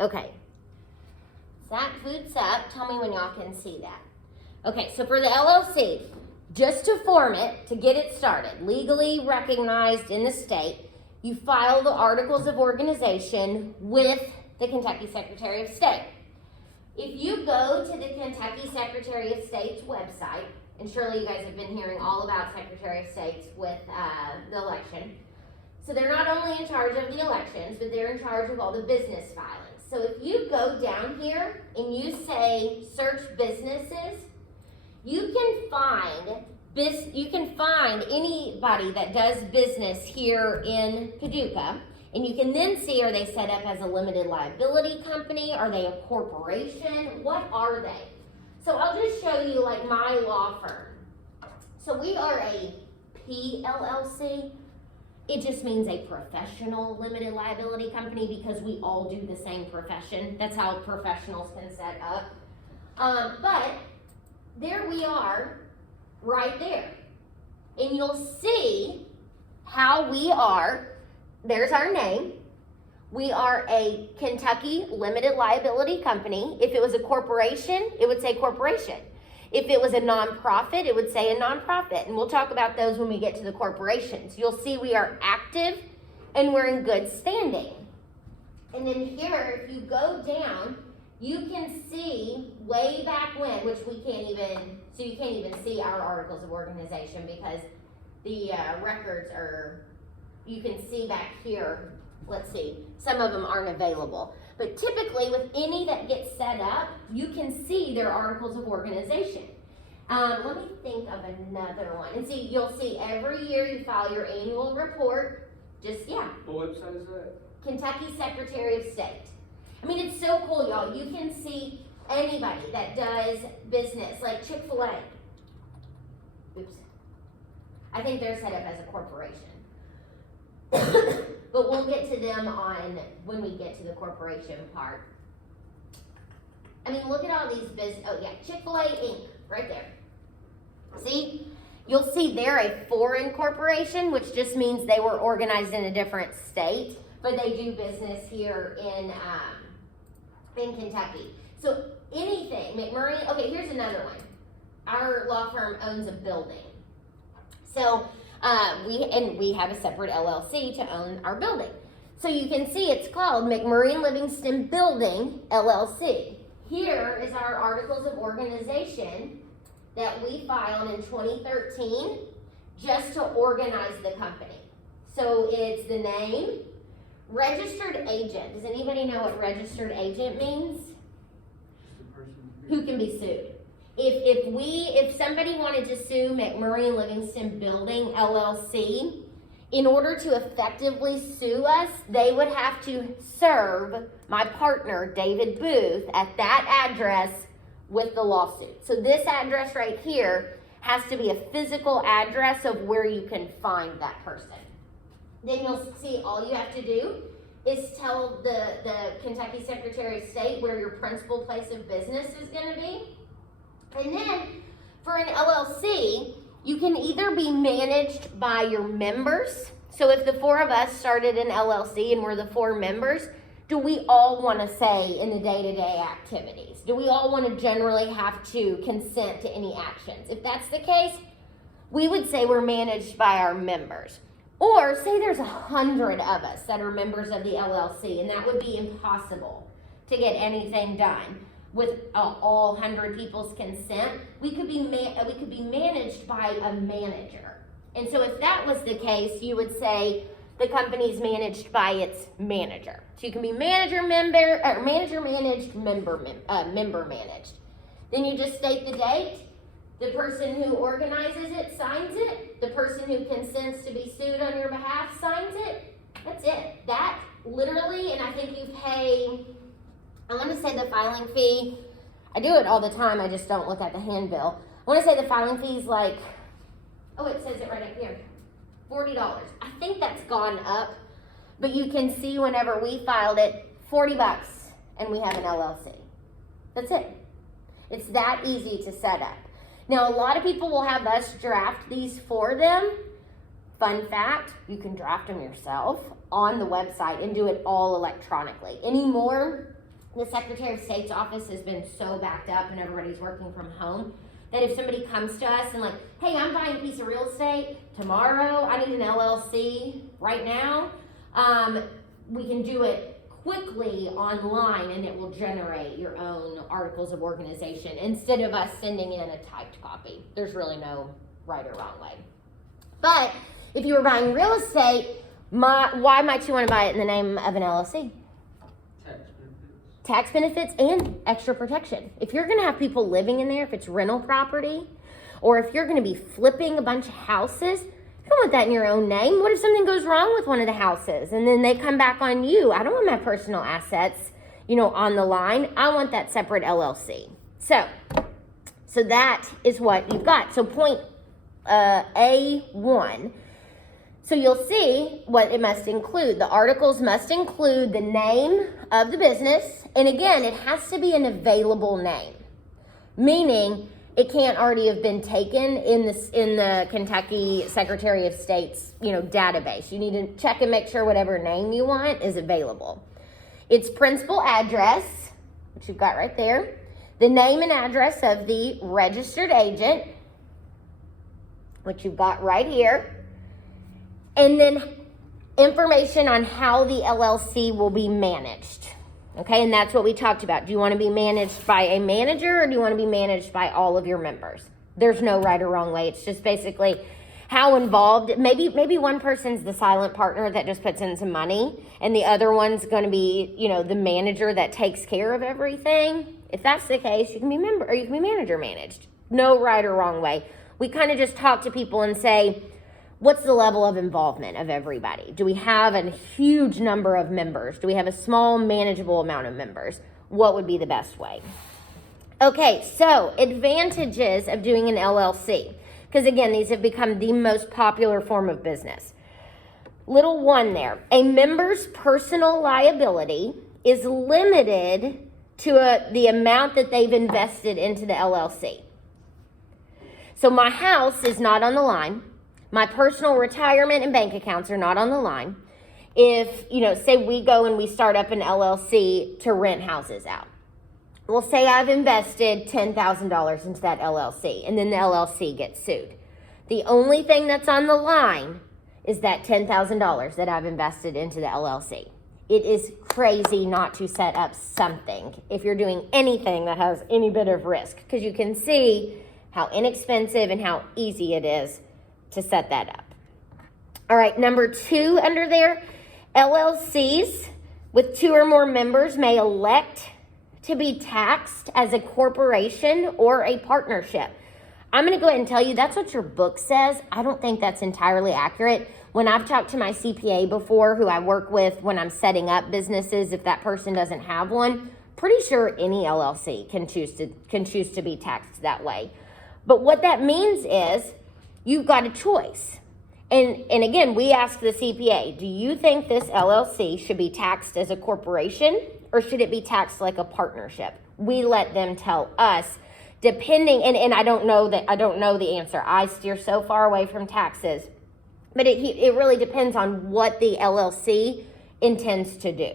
Okay. That boots up. Tell me when y'all can see that. Okay, so for the LLC, just to form it, to get it started, legally recognized in the state, you file the articles of organization with the Kentucky Secretary of State. If you go to the Kentucky Secretary of State's website, and surely you guys have been hearing all about Secretary of States with the election. So they're not only in charge of the elections, but they're in charge of all the business filings. So if you go down here and you say search businesses, you can find anybody that does business here in Paducah, and you can then see, are they set up as a limited liability company? Are they a corporation? What are they? So I'll just show you like my law firm. So we are a PLLC. It just means a professional limited liability company because we all do the same profession. That's how professionals can set up. But there we are right there. And you'll see how we are. There's our name. We are a Kentucky limited liability company. If it was a corporation, it would say corporation. If it was a nonprofit, it would say a nonprofit. And we'll talk about those when we get to the corporations. You'll see we are active and we're in good standing. And then here, if you go down, you can see way back when, which we can't even, so you can't even see our articles of organization because the records are, you can see back here, let's see, some of them aren't available. But typically with any that get set up, you can see their articles of organization. Let me think of another one. And see, you'll see every year you file your annual report. Just, yeah. What website is that? Kentucky Secretary of State. I mean, it's so cool, y'all. You can see anybody that does business, like Chick-fil-A. Oops. I think they're set up as a corporation. But we'll get to them on when we get to the corporation part. I mean, look at all these business. Oh yeah, Chick-fil-A Inc. right there. See, you'll see they're a foreign corporation, which just means they were organized in a different state, but they do business here in Kentucky. So anything, McMurray. Okay, here's another one. Our law firm owns a building, so. We have a separate LLC to own our building. So you can see it's called McMurray and Livingston Building LLC. Here is our articles of organization that we filed in 2013 just to organize the company. So it's the name, registered agent. Does anybody know what registered agent means? Who can be sued. If somebody wanted to sue McMurray and Livingston Building LLC, in order to effectively sue us, they would have to serve my partner, David Booth, at that address with the lawsuit. So this address right here has to be a physical address of where you can find that person. Then you'll see all you have to do is tell the Kentucky Secretary of State where your principal place of business is going to be. And then for an LLC, you can either be managed by your members. So if the four of us started an LLC and we're the four members, do we all want to say in the day-to-day activities? Do we all want to generally have to consent to any actions? If that's the case, we would say we're managed by our members. Or say there's 100 of us that are members of the LLC, and that would be impossible to get anything done. With all 100 people's consent, we could be managed by a manager. And so if that was the case, you would say the company's managed by its manager. So you can be manager managed, member managed. Then you just state the date. The person who organizes it signs it. The person who consents to be sued on your behalf signs it. That's it. That literally, and I think you pay, I want to say the filing fee, I do it all the time, I just don't look at the handbill. I want to say the filing fee is like, oh, it says it right up here, $40. I think that's gone up, but you can see whenever we filed it, $40, and we have an LLC. That's it. It's that easy to set up. Now, a lot of people will have us draft these for them. Fun fact, you can draft them yourself on the website and do it all electronically. Anymore, the Secretary of State's office has been so backed up and everybody's working from home that if somebody comes to us and like, hey, I'm buying a piece of real estate tomorrow, I need an LLC right now, we can do it quickly online and it will generate your own articles of organization instead of us sending in a typed copy. There's really no right or wrong way. But if you were buying real estate, why might you want to buy it in the name of an LLC? Tax benefits and extra protection. If you're going to have people living in there, if it's rental property, or if you're going to be flipping a bunch of houses, you don't want that in your own name. What if something goes wrong with one of the houses and then they come back on you? I don't want my personal assets, on the line. I want that separate LLC. So that is what you've got. So point A1. So you'll see what it must include. The articles must include the name of the business. And again, it has to be an available name, meaning it can't already have been taken in the Kentucky Secretary of State's, database. You need to check and make sure whatever name you want is available. Its principal address, which you've got right there, the name and address of the registered agent, which you've got right here, and then information on how the LLC will be managed. Okay, and that's what we talked about. Do you want to be managed by a manager or do you want to be managed by all of your members? There's no right or wrong way. It's just basically how involved. Maybe one person's the silent partner that just puts in some money and the other one's going to be, the manager that takes care of everything. If that's the case, you can be member or you can be manager managed. No right or wrong way. We kind of just talk to people and say, what's the level of involvement of everybody? Do we have a huge number of members? Do we have a small, manageable amount of members? What would be the best way? Okay, so advantages of doing an LLC. Because again, these have become the most popular form of business. Little one there. A member's personal liability is limited to the amount that they've invested into the LLC. So my house is not on the line. My personal retirement and bank accounts are not on the line. If, say we go and we start up an LLC to rent houses out. Well, say I've invested $10,000 into that LLC and then the LLC gets sued. The only thing that's on the line is that $10,000 that I've invested into the LLC. It is crazy not to set up something if you're doing anything that has any bit of risk, because you can see how inexpensive and how easy it is to set that up. All right, number 2 under there, LLCs with 2 or more members may elect to be taxed as a corporation or a partnership. I'm going to go ahead and tell you that's what your book says. I don't think that's entirely accurate. When I've talked to my CPA before, who I work with when I'm setting up businesses, if that person doesn't have one, pretty sure any LLC can choose to be taxed that way. But what that means is you've got a choice. And again, we ask the CPA, do you think this LLC should be taxed as a corporation or should it be taxed like a partnership? We let them tell us, depending, and I don't know the answer. I steer so far away from taxes, but it really depends on what the LLC intends to do.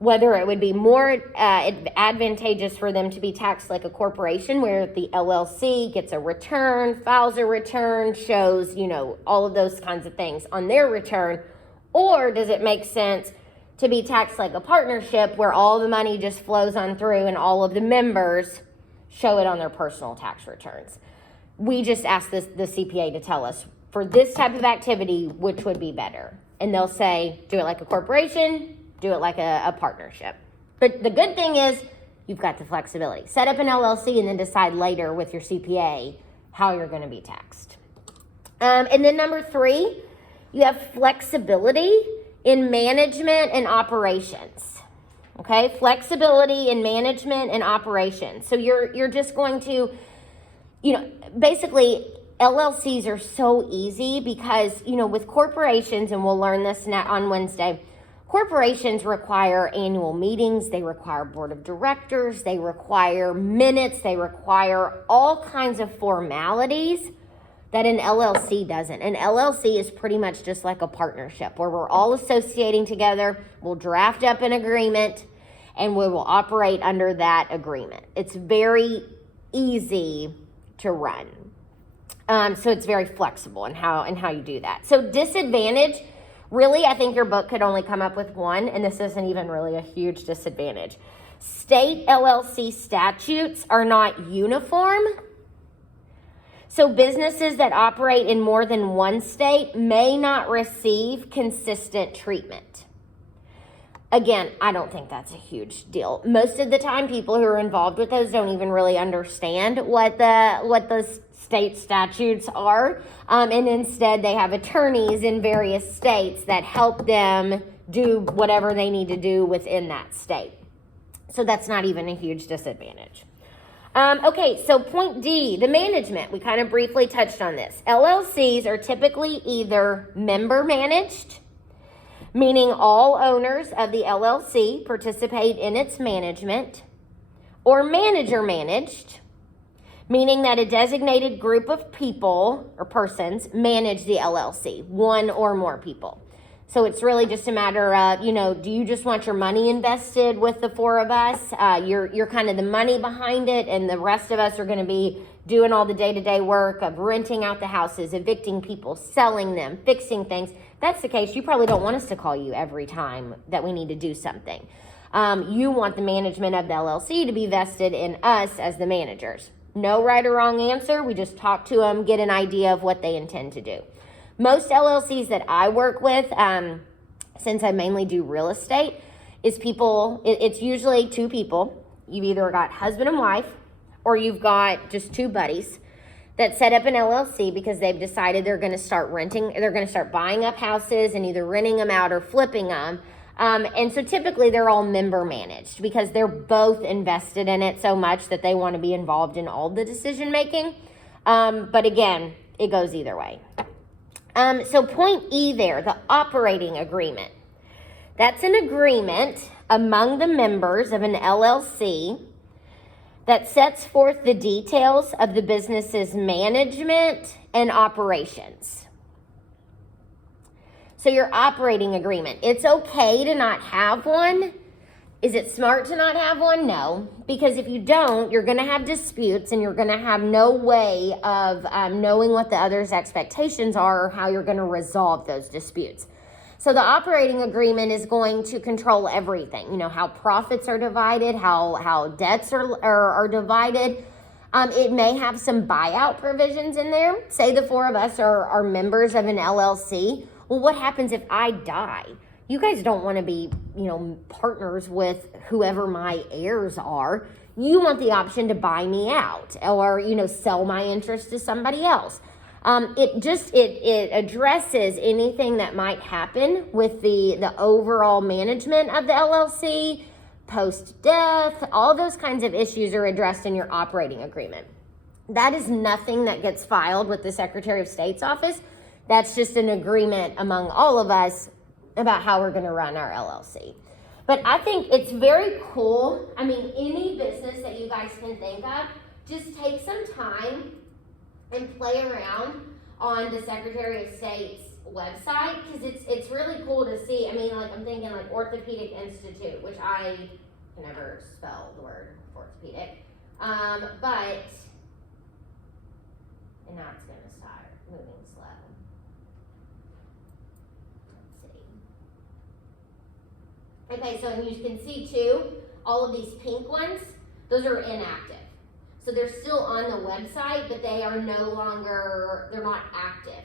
Whether it would be more advantageous for them to be taxed like a corporation, where the LLC gets a return, files a return, shows, all of those kinds of things on their return, or does it make sense to be taxed like a partnership where all the money just flows on through and all of the members show it on their personal tax returns? We just ask the CPA to tell us, for this type of activity, which would be better? And they'll say, do it like a corporation, do it like a partnership. But the good thing is you've got the flexibility. Set up an LLC and then decide later with your CPA how you're going to be taxed. And then number 3, you have flexibility in management and operations. Okay, flexibility in management and operations. So you're just going to, basically LLCs are so easy because, with corporations, and we'll learn this on Wednesday, corporations require annual meetings, they require board of directors, they require minutes, they require all kinds of formalities that an LLC doesn't. An LLC is pretty much just like a partnership where we're all associating together, we'll draft up an agreement, and we will operate under that agreement. It's very easy to run. So it's very flexible in how you do that. So disadvantage, really, I think your book could only come up with one, and this isn't even really a huge disadvantage. State LLC statutes are not uniform. So businesses that operate in more than one state may not receive consistent treatment. Again, I don't think that's a huge deal. Most of the time, people who are involved with those don't even really understand what the state statutes are. And instead, they have attorneys in various states that help them do whatever they need to do within that state. So that's not even a huge disadvantage. Okay, so point D, the management. We kind of briefly touched on this. LLCs are typically either member managed, meaning all owners of the LLC participate in its management, or manager managed, meaning that a designated group of people or persons manage the LLC, one or more people. So it's really just a matter of, do you just want your money invested with the four of us? You're kind of the money behind it, and the rest of us are going to be doing all the day-to-day work of renting out the houses, evicting people, selling them, fixing things. If that's the case, you probably don't want us to call you every time that we need to do something. You want the management of the LLC to be vested in us as the managers. No right or wrong answer. We just talk to them, get an idea of what they intend to do. Most LLCs that I work with, since I mainly do real estate, it's usually two people. You've either got husband and wife, or you've got just two buddies that set up an LLC because they've decided they're going to start buying up houses and either renting them out or flipping them. And so typically they're all member managed because they're both invested in it so much that they want to be involved in all the decision making. But again, it goes either way. So point E there, the operating agreement. That's an agreement among the members of an LLC that sets forth the details of the business's management and operations. So your operating agreement, it's okay to not have one. Is it smart to not have one? No, because if you don't, you're going to have disputes and you're going to have no way of knowing what the other's expectations are or how you're going to resolve those disputes. So the operating agreement is going to control everything. How profits are divided, how debts are divided. It may have some buyout provisions in there. Say the four of us are members of an LLC. Well, what happens if I die? You guys don't want to be, partners with whoever my heirs are. You want the option to buy me out or, sell my interest to somebody else. It addresses anything that might happen with the overall management of the LLC, post-death, all those kinds of issues are addressed in your operating agreement. That is nothing that gets filed with the Secretary of State's office. That's just an agreement among all of us about how we're going to run our LLC. But I think it's very cool. I mean, any business that you guys can think of, just take some time and play around on the Secretary of State's website because it's really cool to see. I mean, I'm thinking Orthopedic Institute, which I can never spell the word orthopedic. But and now it's going to start moving slow. Okay, so you can see too, all of these pink ones, those are inactive. So they're still on the website, but they are they're not active.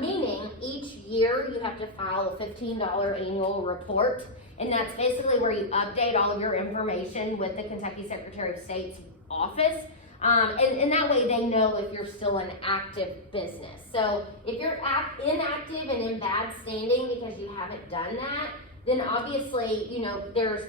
Meaning each year you have to file a $15 annual report, and that's basically where you update all of your information with the Kentucky Secretary of State's office. And that way they know if you're still an active business. So if you're inactive and in bad standing because you haven't done that, then obviously, there's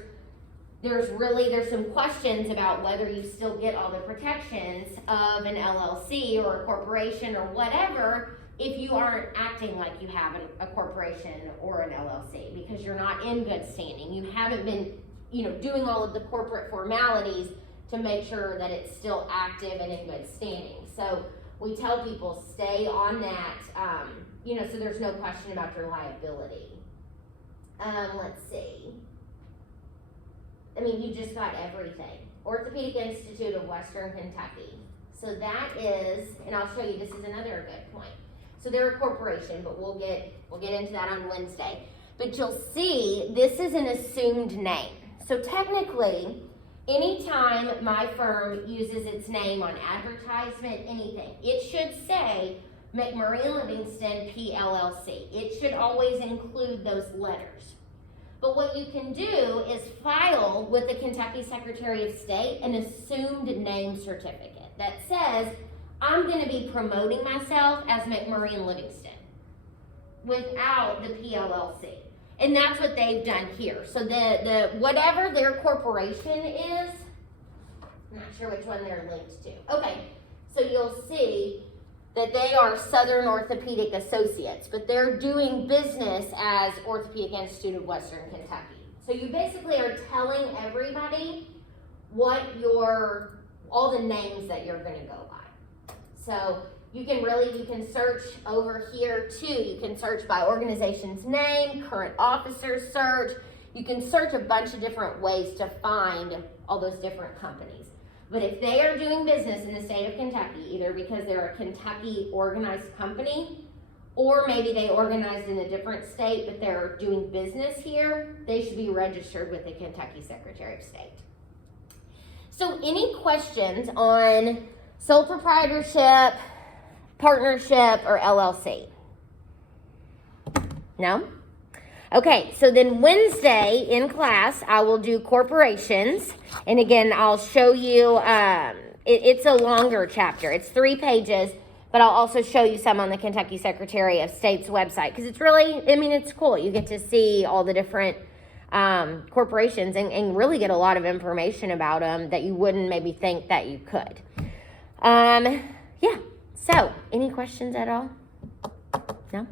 some questions about whether you still get all the protections of an LLC or a corporation or whatever if you aren't acting like you have a corporation or an LLC because you're not in good standing. You haven't been, doing all of the corporate formalities to make sure that it's still active and in good standing. So we tell people stay on that, so there's no question about your liability. Let's see. I mean, you just got everything. Orthopedic Institute of Western Kentucky. So that is, and I'll show you, this is another good point. So they're a corporation, but we'll get into that on Wednesday. But you'll see, this is an assumed name. So technically, anytime my firm uses its name on advertisement, anything, it should say McMurray and Livingston PLLC. It should always include those letters. But what you can do is file with the Kentucky Secretary of State an assumed name certificate that says, I'm going to be promoting myself as McMurray and Livingston without the PLLC. And that's what they've done here. So the whatever their corporation is, I'm not sure which one they're linked to. Okay, so you'll see that they are Southern Orthopedic Associates, but they're doing business as Orthopedic Institute of Western Kentucky. So you basically are telling everybody what all the names that you're going to go by. So you can search over here too. You can search by organization's name, current officer search. You can search a bunch of different ways to find all those different companies. But if they are doing business in the state of Kentucky, either because they're a Kentucky organized company, or maybe they organized in a different state, but they're doing business here, they should be registered with the Kentucky Secretary of State. So any questions on sole proprietorship, partnership, or LLC? No? Okay, so then Wednesday in class, I will do corporations. And again, I'll show you, it's a longer chapter. It's 3 pages, but I'll also show you some on the Kentucky Secretary of State's website. Because it's really, it's cool. You get to see all the different corporations and really get a lot of information about them that you wouldn't maybe think that you could. Yeah, so any questions at all? No?